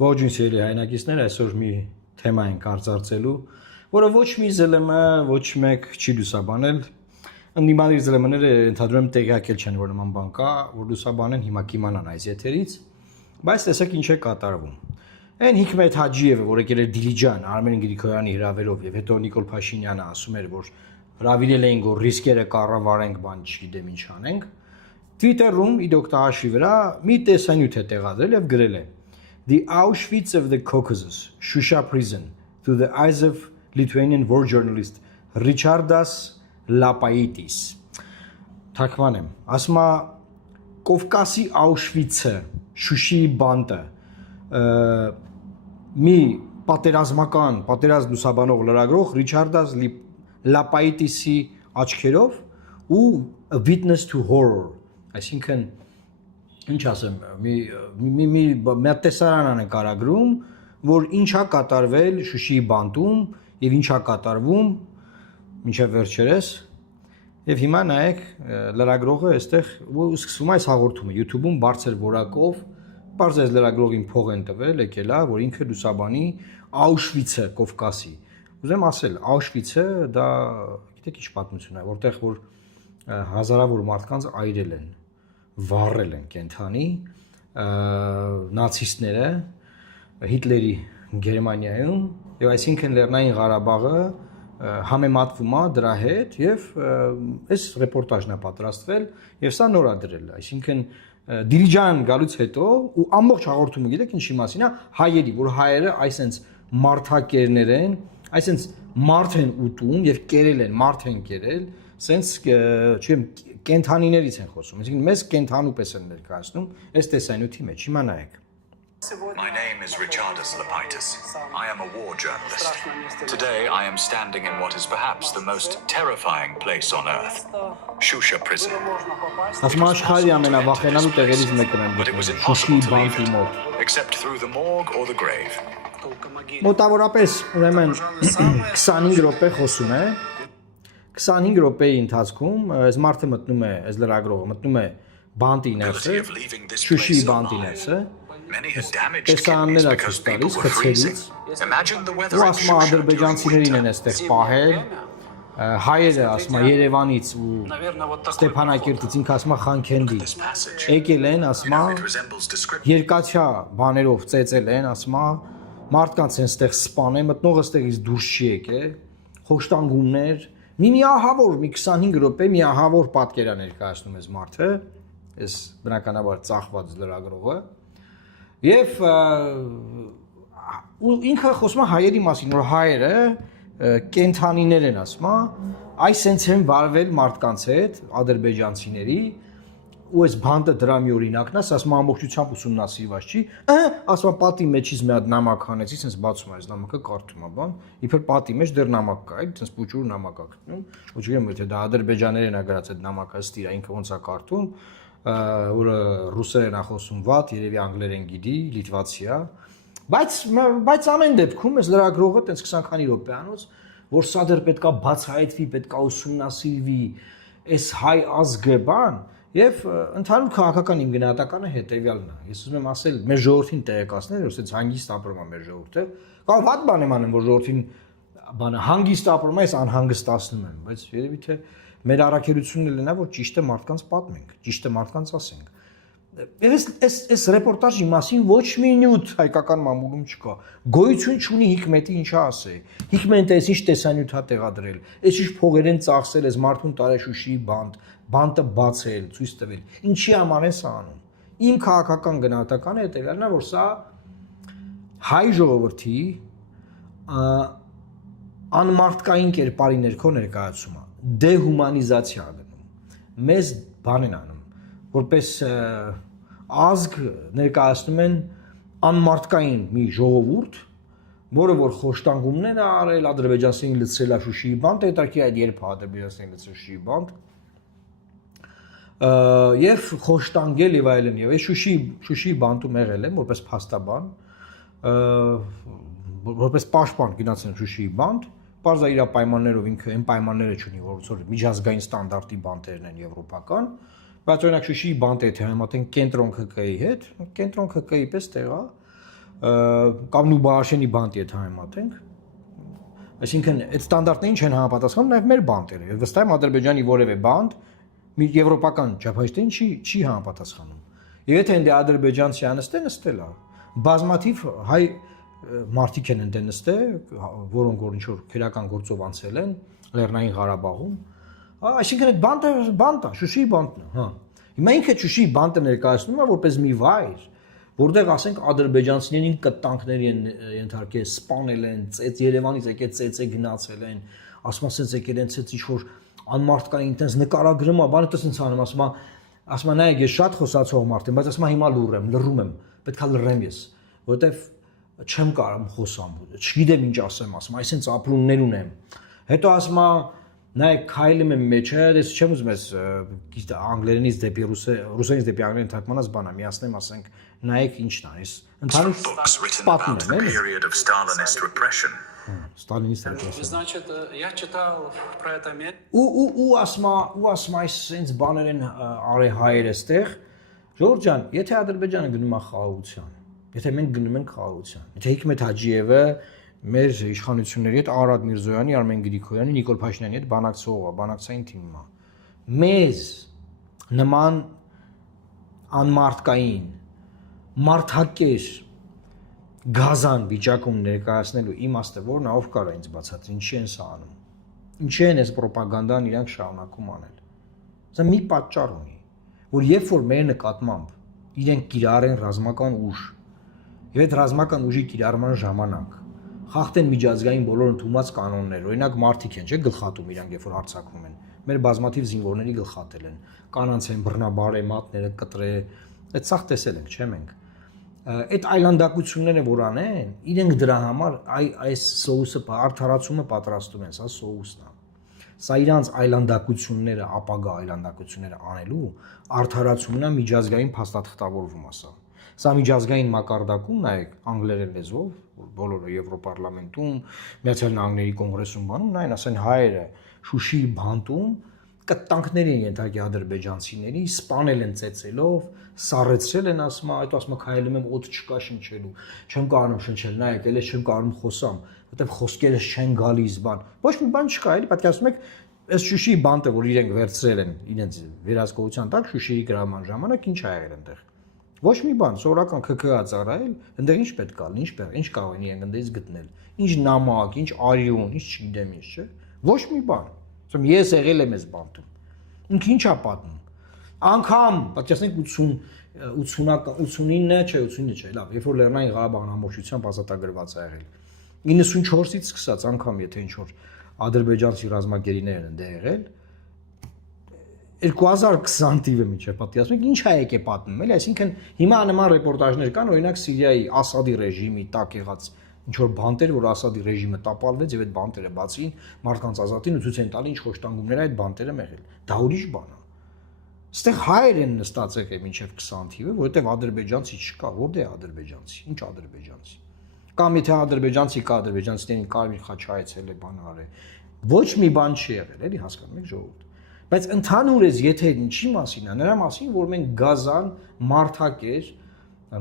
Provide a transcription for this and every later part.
Ողջույն սիրելի հայրենակիցներ, այսօր մի թեմա ենք արձարծելու, որը ոչ մի ԶԼՄ, ոչ մեկ չի լուսաբանել։ Ընդդիմադիր ԶԼՄ-ները ընդհանրում տեղյակել չեն, որ նման բան կա, որ լուսաբանեն հիմա կիմանան այս եթերից, բայց տեսեք ինչ է կատարվում։ Այն Հիկմետ Հաջիևը, որ եկել էր Դիլիջան, Արմեն Գրիգորյանի հրավերով եւ հետո Նիկոլ Փաշինյանը ասում էր, որ հրավիրել էին, որ ռիսկերը կառավարենք, բան չգիտեմ ինչ անենք, Twitter-ում իդոկտահաշվի վրա մի տեսանյութ է տեղադրել եւ գրել է. The Auschwitz of the Caucasus, Shusha prison, through the eyes of Lithuanian war journalist Richardas Lapaitis. Թարգմանեմ, ասում է Կովկասի Auschwitz-ը, Շուշիի բանտը, մի պատերազմ լուսաբանող լրագրող Richardas Lapaitis-ի աչքերով ու a witness to horror, այսինքն ինչ ասեմ, մի տեսարան են կարագրում, որ ինչա կատարվել Շուշիի բանտում եւ ինչա կատարվում մինչեւ վերջերս եւ հիմա նայեք լրագրողը այստեղ սկսում է այս հաղորդումը YouTube-ում բարձր որակով բարձր լրագրողին փող են տվել, եկել է, որ ինքը լուսաբանի Auschwitz-ը Կովկասի։ Ուզեմ ասել, Auschwitz-ը դա գիտեք ինչ պատմություն է, որտեղ որ հազարավոր մարդկանց այրել են, վառել են կենթանի նացիստները Հիտլերի Գերմանիայում եւ այսինքն Լեռնային Ղարաբաղը համեմատվում է դրա հետ եւ այս ռեպորտաժն է պատրաստվել եւ սա նոր է դրել, այսինքն Դիլիջան գալուց հետո ու ամբողջ հաղորդումը գիտեք ինչի մասին է, հայերի, որ հայերը այսենց մարդակերներ են, այսենց մարդ են ուտում եւ կերել են, մարդ են կերել, սենց չեմ կենթանիներից են խոսում, այսինքն մեզ կենթանու պես են ներկայացնում այս տեսանյութի մեջ, հիմա նայեք։ My name is Richardas Lapaitis. I am a war journalist. Today I am standing in what is perhaps the most terrifying place on earth, Shusha prison. But it was impossible to leave it, except through the morgue or the grave. Մոտավորապես ուրեմն 25 րոպե խոսում է 25 րոպեի ընթացքում այս մարդը մտնում է, այս լրագրողը մտնում է բանտի ներսը, Շուշիի բանտի ներսը, տեսարաններ ացուց տալիս, խցերից, ու ասում է ադրբեջանցիներին են այստեղ պահել, հայերը ասում է Երևանից ու Ստեփանակերտից, ինքը ասում է Խանքենդի, եկել են, ասում է երկաթյա բաներով ծեծել են, ասում է մարդկանց են այստեղ սպանել, մտնողը այստեղից դուրս չի եկել, խոշտանգումներ, մի ահավոր, մի 25 րոպե մի ահավոր պատկեր է ներկայացնում այս մարդը, այս բնականաբար ծախված լրագրողը, եւ ինքը խոսում է հայերի մասին, որ հայերը կենթանիներ են, ասում է, այս sense են վարվել մարդկանց հետ, ադրբեջանցիների, ու այս բանտը դրա մի օրինակն է, ասում է ամբողջությամբ ուսումնասիրված չի, ասում է պատի մեջից մի հատ նամակ հանեցի, sense բացում է այս նամակը, կարդում է բան, իբր պատի մեջ դեռ նամակ կա, այլ sense փուճուր նամակ է գտնում, ոչ չգիտեմ թե դա ադրբեջաներեն է գրած այդ նամակը, ըստ իրա ինքը ոնց է կարդում, որը ռուսերեն է խոսում վատ, երևի անգլերեն գիտի, լիտվացի է, բայց ամեն դեպքում այս լրագրողը տենց 20 քանի րոպեանոց, որ սա դեռ պետքա բացահայտվի, պետքա ուսումնասիրվի, այս հայ ազգը բան, եւ ընդհանուր քաղաքական իմ գնահատականը հետեւյալն է։ Ես ուզում եմ ասել, մեր ժողովրդին տեղեկացնել, որ ասած հանգիստ ապրում է մեր ժողովուրդը, կամ վատ բան եմ անում, որ ժողովրդին բանը հանգիստ ապրում է, ես անհանգստացնում եմ, բայց երևի թե մեր առաքելությունն էլ նա որ ճիշտը մարդկանց պատմենք, ճիշտը մարդկանց ասենք։ Եվ այս ռեպորտաժի մասին ոչ մի նյութ հայկական մամուլում չկա։ Գոյություն չունի Հիկմետի ինչա ասե։ Հիկմետը այս ինչ տեսանյութ է տեղադրել, այս ինչ փողեր են ծախսել, այս մարդուն տարե Շուշիի բանտը բացել, ցույց տվել։ Ինչի համար են սա անում։ Իմ քաղաքական գնահատականը հետեւյալն է, որ սա հայ ժողովրդի անմարդկային կերպարի ներքո ներկայացում է, դեհումանիզացիա գնում։ Մեզ բան են անում, որպես ազգ ներկայացնում են անմարդկային մի ժողովուրդ, որը որ խոշտանգումներ է արել, ադրբեջանցիներին լցրել է Շուշիի բանտ, հետարքի այդ երբ ադրբեջանցիներին լցրել Շուշիի բանտ, եւ խոշտանգել եւ այլն եւ այս Շուշիի բանտում եղել եմ որպես փաստաբան, որպես պաշտպան գնացել Շուշիի բանտ, Պարզա իր պայմաններով ինքը այն պայմանները չունի, որ միջազգային ստանդարտի բանտերն են եվրոպական, բայց օրինակ Շուշիի բանտը եթե համեմատենք կենտրոն ՀԿ-ի հետ, կենտրոն ՀԿ-ի պես տեղ է, կամ Նուբարաշենի բանտ եթե համատենք, այսինքն այդ ստանդարտներին չեն համապատասխանում նաև մեր բանտերը։ Եվ վստահ եմ Ադրբեջանի որևէ բանտ մի եվրոպական չափանիշներին չի համապատասխանում։ Եվ եթե այնտեղ ադրբեջանցի նստել է, բազմաթիվ հայ մարդիկ են այնտեղ նստել, որոնք որ ինչ-որ քերական գործով անցել են Լեռնային Ղարաբաղում, այսինքն այդ բանտը, Շուշիի բանտն է, հա։ Հիմա ինքը Շուշիի բանտը ներկայացնում է որպես մի վայր, որտեղ ասենք ադրբեջանցիներին կտանքների են ենթարկել, սպանել են, Երևանից եկել ծեծե գնացել են, ասում ասենց եկել են ծեծ ինչ-որ անմարդկային այտենց նկարագրում է, բանը տես ինձ անում, ասում նայեք ես շատ խոսացող մարդ եմ, բայց ասում հիմա լռում եմ, պետքա լռեմ ես, որովհետև չեմ կարող խոսամ, չգիտեմ ինչ ասեմ, ասում այսինքն ապրումներ ունեմ։ Հետո ասում նայեք քայլում եմ մեջը, ես չեմ ուզում ես անգլերենից դեպի ռուսերենից դեպի անգլերեն թարգմանած բանա, միացնեմ, ասենք նայեք ինչն է, ես ընդհանուր Books written about the period of Stalinist repression. Ստալինիստ ռեպրեսիա։ Значит, я читал про это место. Ու ասում այս sense բաներ են արի հայերը ստեղ։ Ժորժ ջան, եթե Ադրբեջանը գնում է խաղաղության, եթե մենք գնում ենք խաղաղության, եթե Հիկմետ Հաջիևը մեր իշխանությունների հետ Արադ Միրզոյանի, Արմեն Գրիգորյանի, Նիկոլ Փաշինյանի հետ բանակցային թիմում է։ Մեզ նման անմարդկային մարդակեր գազան վիճակում ներկայացնելու իմաստը որն է, ով կարա ինձ բացատրի, ինչի են սա անում։ Ինչի են այս ռոպագանդան իրանք շարունակում անել։ Սա մի պատճառ ունի, որ երբ որ մեր նկատմամբ իրենք կիրառեն ռազմական ուժ, եւ այդ ռազմական ուժի կիրառման ժամանակ խախտեն միջազգային բոլոր ընդունված կանոններ, օրինակ մարդիկ են, չէ՞, գլխատում իրանք երբ որ հարձակվում են։ Մեր բազմաթիվ զինվորների գլխատել են, կանանց են բռնաբարե, մատները կտրե, այդ սաղ տեսել ենք, չէ՞ մենք։ Այդ այլանդակությունները որ անեն, իրենք դրա համար այս սոուսը արդարացումը պատրաստում են, սա սոուսն է։ Սա իրանց այլանդակությունները, ապագա այլանդակությունները անելու արդարացումն է միջազգային փաստաթղթավորվում է սա։ Սա միջազգային մակարդակում նայեք անգլերեն լեզվով, բոլորը Եվրոպարլամենտում, Միացյալ Նահանգների կոնգրեսում բանում, նայեն, ասեն հայերը Շուշիի բանտում կտանքների են ենթարկի ադրբեջանցիների, սպանել են ծեծելով, սառեցրել են ասում, այդ ասում քայլում եմ օդ չկա շնչելու, չեմ կարողանում շնչել, նայեք, ելես չեմ կարողանում խոսամ, որտեղ խոսքերս չեն գալիս բան։ Ոչ մի բան չկա, էլի պետք է ասում եք, այս Շուշիի բանտը, որ իրենք վերցրել են իրենց վերահսկողության տակ Շուշիի գրաման ժամանակ ինչ ա եղել այնտեղ։ Ոչ մի բան, սովորական ԿՔ-ա ծառայել, այնտեղ ինչ պետք է լինի, ինչ կարող են իրենք այնտեղից գտնել։ Ինչ նամակ, ինչ արյուն, ինչ չգիտեմ ինչ, չէ։ Ոչ մի բան։ Ասում ես եղել եմ այս բանտում։ Ինքը ինչ ա պատմում։ Անկամ, պատկերացնենք 89-ը, չէ, 89 չէ, լավ, երբ որ Լեռնային Ղարաբաղն ամբողջությամբ ազատագրված ա եղել։ 94-ից սկսած անգամ եթե ինչ որ ադրբեջանցի ռազմագերիներ են դե եղել 2020 թիվը միջև պատկերացնում եք ինչ ա եկե պատմում էլի, այսինքն հիմա նման ռեպորտաժներ կան, օրինակ Սիրիայի Ասադի ռեժիմի տակ եղած ինչ որ բանտեր, որ Ասադի ռեժիմը տապալվեց եւ այդ բանտերը բացին մարդկանց ազատին ու ցույց են տալի ինչ խոշտանգումներ այդ բանտերը մեղել։ Դա ուրիշ բան է։ Այստեղ հայեր են նստած եկել մինչև 20 թիվը, որովհետև ադրբեջանցի չկա, որտե է ադրբեջանցի, ինչ ադրբեջանցի։ Կամ եթե ադրբեջանցի կա, ադրբեջանցիներին կարմիր խաչ հայցել է բան արել։ Ոչ մի բան չի եղել, էլի հասկանում եք ժողովուրդ։ Բայց ընդհանուր ես եթե ինչի մասին է, նրա մասին, որ մենք գազան, մարդակեր,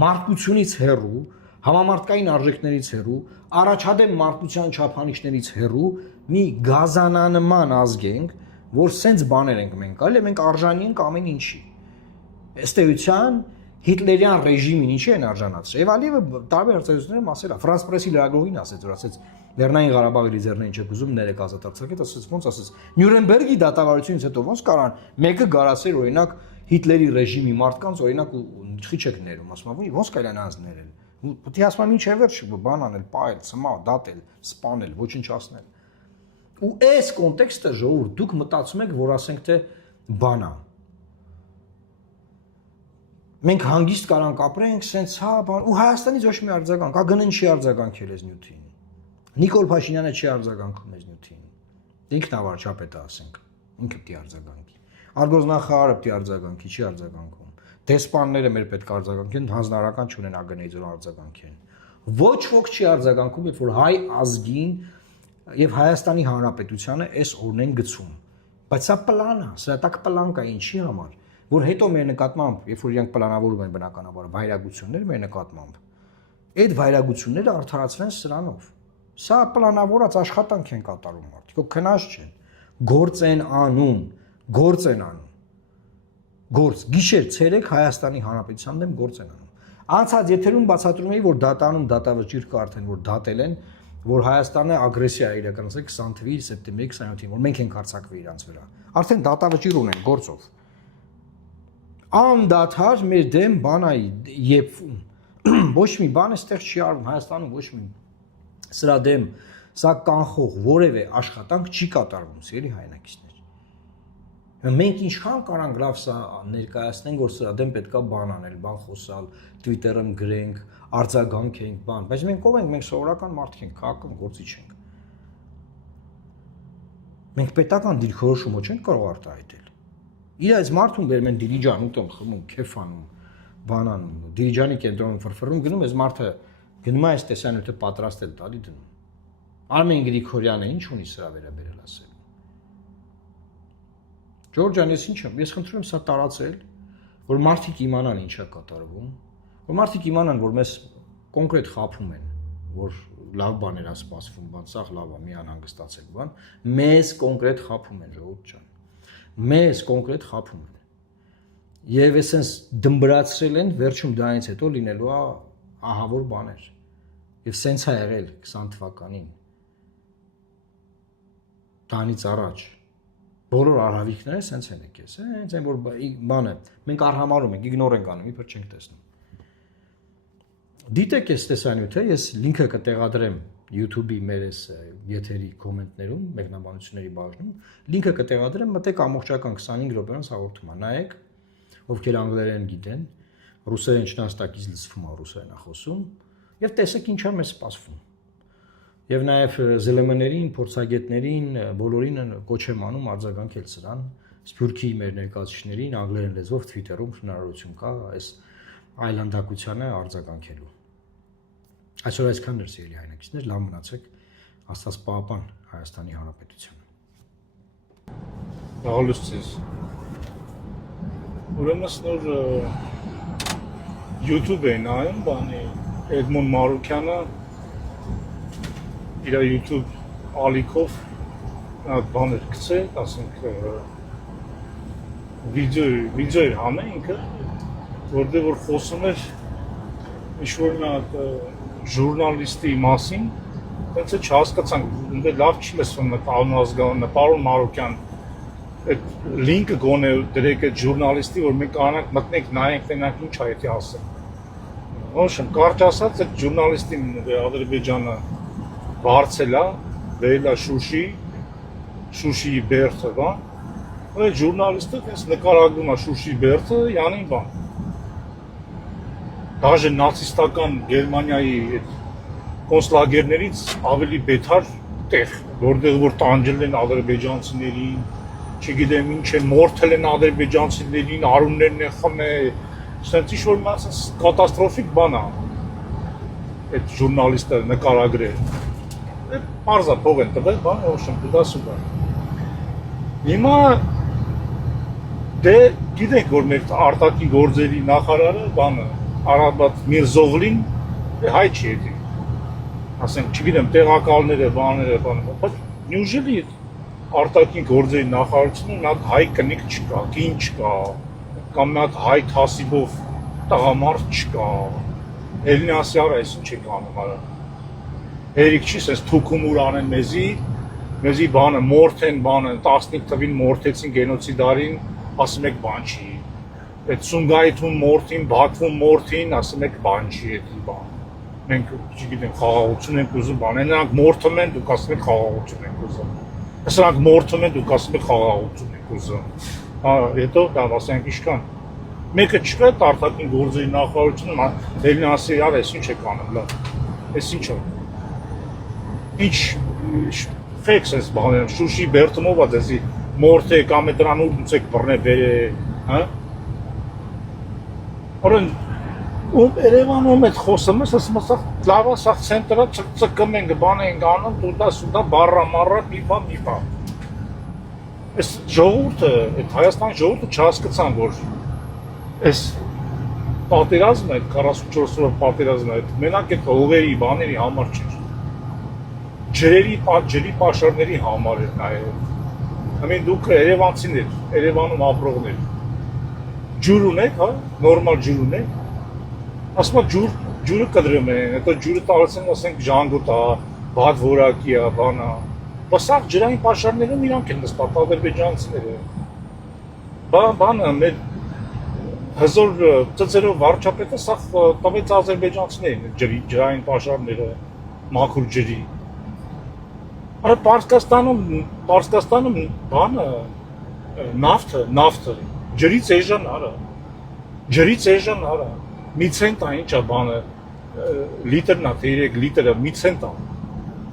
մարդկությունից հեռու, համամարտկային արժեքներից հեռու, առաջադեմ մարդկության չափանիշներից հեռու մի գազանանման ազգ ենք, որ սենց բաներ ենք մենք կարելի, մենք արժանի ենք ամեն ինչի։ Ըստ էության հիտլերյան ռեժիմին ինչի են արժանացրել։ Եվ Ալիևը տարբեր հարցազրույցներում ասել է, Ֆրանս պրեսի լրագրողին ասեց, որ ասեց Լեռնային Ղարաբաղի լիզերներին չեք ուզում ներեք ազատ արձակել, ասեց ոնց ասեց Նյուրնբերգի դատավարությունից հետո ոնց կարան մեկը գարասեր օրինակ Հիտլերի ռեժիմի մարդկանց օրինակ չի չեք ներում, ասում եմ ոնց կարան անց ներել։ Պետք է ասում ինչ է վերջ բան անել, պայել, ցմա, դատել, սպանել, ոչնչացնել։ Ու այս կոնտեքստը ժողովուրդ դուք մտածում եք, որ ասենք թե բան է։ Մենք հանգիստ կարանք ապրենք, սենց հա բան, ու Հայաստանից ոչ մի արձագանք, ԱԳՆ-ն չի արձագանքել այս նյութին։ Նիկոլ Փաշինյանը չի արձագանքում այս նյութին։ Ինքն է վարչապետը, ասենք, ինքը պիտի արձագանքի։ Արգոզնախարարը պիտի արձագանքի, չի արձագանքում։ Դեսպանները մեր պետք է արձագանքեն, հանձնարարական չունեն ԱԳՆ-ից որ արձագանքեն։ Ոչ ոք չի արձագանքում, երբ որ հայ ազգին եւ Հայաստանի Հանրապետությանը այս օրն են գցում։ Բայց սա պլան է, սա տակ պլան կա ինչի համար, որ հետո մեր նկատմամբ, երբ որ իրանք պլանավորում են բնականաբար վայրագություններ մեր նկատմամբ, Այդ վայրագությունները արդարացվեն սրանով։ Սա պլանավորած աշխատանք են կատարում մարդիկ, ու քնած չեն։ Գործ են անում, գործ են անում։ Գործ գիշեր ցերեկ Հայաստանի Հանրապետության դեմ գործ են անում։ Անցած եթերում բացատրում էի, որ դատանում դատավճիռ կա արդեն, որ դատել են, որ Հայաստանը ագրեսիա է իրականացրել 20 թվականի սեպտեմբերի 27-ին, որ մենք ենք հարձակվել իրանց վրա։ Արդեն դատավճիռ ունեն գործով։ Անդադար մեր դեմ բանայի եփվում։ Ոչ մի բան այստեղ չի արվում Հայաստանում, ոչ մի սրա դեմ սա կանխող որևէ աշխատանք չի կատարվում, սիրելի հայրենակիցներ։ Մենք ինչքան կարանք լավ սա ներկայացնենք, որ սրա դեմ պետքա բան անել, բան խոսալ, Twitter-ում գրենք, արձագանքենք, բան, բայց մենք ով ենք, մենք սովորական մարդիկ ենք, քաղաքական գործիչ ենք։ Մենք պետական դիրքորոշումը չենք կարող արտահայտել։ Իր այս մարդուն բերում են Դիլիջան ուտում, խմում, քեֆ անում, բան անում, Դիլիջանի կենտրոնում ֆրֆռում գնում, այս մարդը գնում է այս տեսանյութը պատրաստել տալի դնում։ Արմեն Գրիգորյանը ինչ ունի սրա վերաբերել ասել։ Ջորջան, ես ինչ եմ, ես խնդրում եմ սա տարածել, որ մարդիկ իմանան ինչ է կատարվում, որ մարդիկ իմանան, որ մեզ կոնկրետ խափում են, որ լավ բաներ է սպասվում, բան, սա լավ է, մի անհանգստացեք, բան, մեզ կոնկրետ խափում են, Ժողովուրդ ջան, մեզ կոնկրետ խափում են։ Եվ էսենց դմբրացրել են, վերջում դրանից հետո լինելու է ահավոր բաներ։ Եվ սենց է եղել 20 թվականին։ Դրանից առաջ բոլոր արհավիկները սենց են եկես, հենց այն որ բանը մենք արհամարում ենք, իգնոր ենք անում, իբր չենք տեսնում։ Դիտեք այս տեսանյութը, ես լինքը կտեղադրեմ YouTube-ի մեր այս եթերի կոմենտներում, մեկնաբանությունների բաժնում, լինքը կտեղադրեմ, մտեք ամբողջական 25 րոպեանոց հաղորդումը, նայեք, ովքեր անգլերեն գիտեն, ռուսերեն չնաստակից լսվում է ռուսերեն խոսում, եւ տեսեք ինչա մեզ սպասվում։ Եվ նաև ԶԼՄ-ներին, փորձագետներին, բոլորին կոչ եմ անում արձագանքել սրան, Սփյուռքի մեր ներկայացուցիչներին անգլերեն լեզվով Twitter-ում հնարավորություն կա այս այլանդակությանը արձագանքելու։ Այսօր այսքանն էր, սիրելի հայրենակիցներ, լավ մնացեք, Աստված պահապան Հայաստանի Հանրապետությունը։ Լավ լույս։ Ուրեմն նոր YouTube-ը նայում, բանի Էդմոն Մարուկյանը իր YouTube ալիքով բաներ գցել, ասենք վիդեո համը ինքը, որտեղ որ խոսում էր ինչ-որ մի ժուրնալիստի մասին, այնց է չհասկացանք, ընդ լավ չի լսվում անազգանունը, պարոն Մարուկյան, այդ լինքը գոնե դրեք այդ ժուրնալիստի, որ մենք կարողանանք մտնենք, նայենք, տենանք ինչ է եթե ասել։ Ոչմ, կարճ ասած, այդ ժուրնալիստին Ադրբեջանը բարձել է, վերել է Շուշիի բերդը, բան, այդ ժուրնալիստը տես նկարագրում է Շուշիի բերդը, յանին բան։ Դաժե նացիստական Գերմանիայի կոնցլագերներից ավելի բետար տեղ, որտեղ որ տանջել են ադրբեջանցիներին, չգիտեմ ինչ է, մորթել են ադրբեջանցիներին, արուններն են խմել, սենց ինչ-որ մասս կատաստրոֆիկ բան է այդ ժուրնալիստը նկարագրել։ Պարզա փող են տվել, բան, ոչմ, դասու բան։ Հիմա դե գիտենք, որ մեր արտաքին գործերի նախարարը, բանը, Արաբատ Միրզօղլին հայ չի եկել։ Ասենք, չգիտեմ, տեղակալները, բաները, բայց նյուժելի արտաքին գործերի նախարարությունը մի հատ հայ կնիկ չկա, կին չկա, կամ մի հատ հայ թասիբով տղամարդ չկա։ Էլնասյարը այս ինչ եք անում արա։ Հերիք չի, սենց թուքումուր անեն մեզի բանը, մորթեն բանը, 15 թվին մորթեցին գենոցիդարին, ասում եք բան չի։ Այդ Սումգայիթում մորթին, Բաքվում մորթին, ասում եք բան չի էդի բան։ Մենք չգիտեմ, խաղաղություն ենք ուզում բան, նրանք մորթում են, դուք ասում եք խաղաղություն ենք ուզում։ Սրանք մորթում են, դուք ասում եք խաղաղություն ենք ուզում։ Հետո դա ասենք ինչքան։ Մեկը չկա արտաքին գործերի նախարարությունը, Էլնասի արա, այս ինչ եք անում, լավ։ Այս ինչ է։ Ինչ ֆեքս ես բաներ, Շուշի բերդումով է դեզի մորթ է կամ է դրան ուր դուց եք բռնե բերե, հա։ Օրեն Երևանում այդ խոսում ես, ասում ես, լավ է, սա ցենտրը ծկում ենք, բան ենք անում, տուտա բարրա մարրա մի բան։ Այս ժողովուրդը, այդ Հայաստանի ժողովուրդը չհասկացան, որ այս պատերազմը, այդ 44 օրը պատերազմը, այդ մենակ այդ հողերի, բաների համար չէր։ Ջրի պաշարների համար էր նաև։ Ամեն դուք երևանցիներ, Երևանում ապրողներ։ Ջուր ունեք, հա, նորմալ ջուր ունեք։ Ասма ջուրը կդրում են, հետո ջուրը տալիս են, ասենք ժանգոտ է, բադ որակի է, բան է։ Բայց սա ջրային պաշարներում իրանք են նստած ադրբեջանցիները։ Բանը մեր հզոր ծծերով վարչապետը սա տվեց ադրբեջանցիներին ջրային պաշարները, մաքուր ջրի։ Արա Պարսկաստանում բանը նավթը ջրից էժան արա։ Ջրից էժան արա։ Մի ցենտ է ինչա բանը լիտրն է, թե 3 լիտրը մի ցենտ է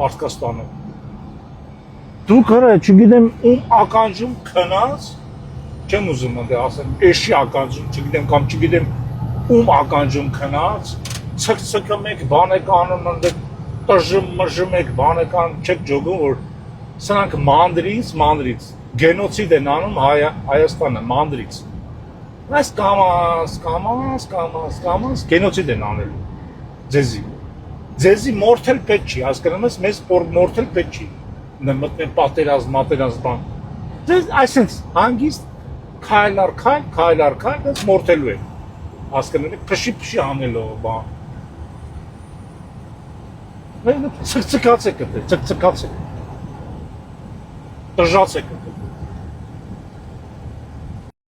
Պարսկաստանում։ Դուք հələ չգիտեմ ում ականջում քնած չեմ ուզում ընդ ասեմ, էշի ականջում, չգիտեմ կամ չգիտեմ ում ականջում քնած, ցկցկում եք, բան եք անում ընդ տժում եք, բան եք անում, չեք ջոգում, որ սրանք մանրից, գենոցիդ են անում Հայաստանը, մանրից։ Այս կամաս, գենոցիդ են անելու, ձեզի մորթել պետք չի, հասկանում ես, մեզ մորթել պետք չի, մտնեն պատերազմ, բան, այսենց հանգիստ, քայլ առ քայլ, դες մորթելու է, հասկանում եք, փշի անելով, բան, ցկցկաց եք, տժած եք,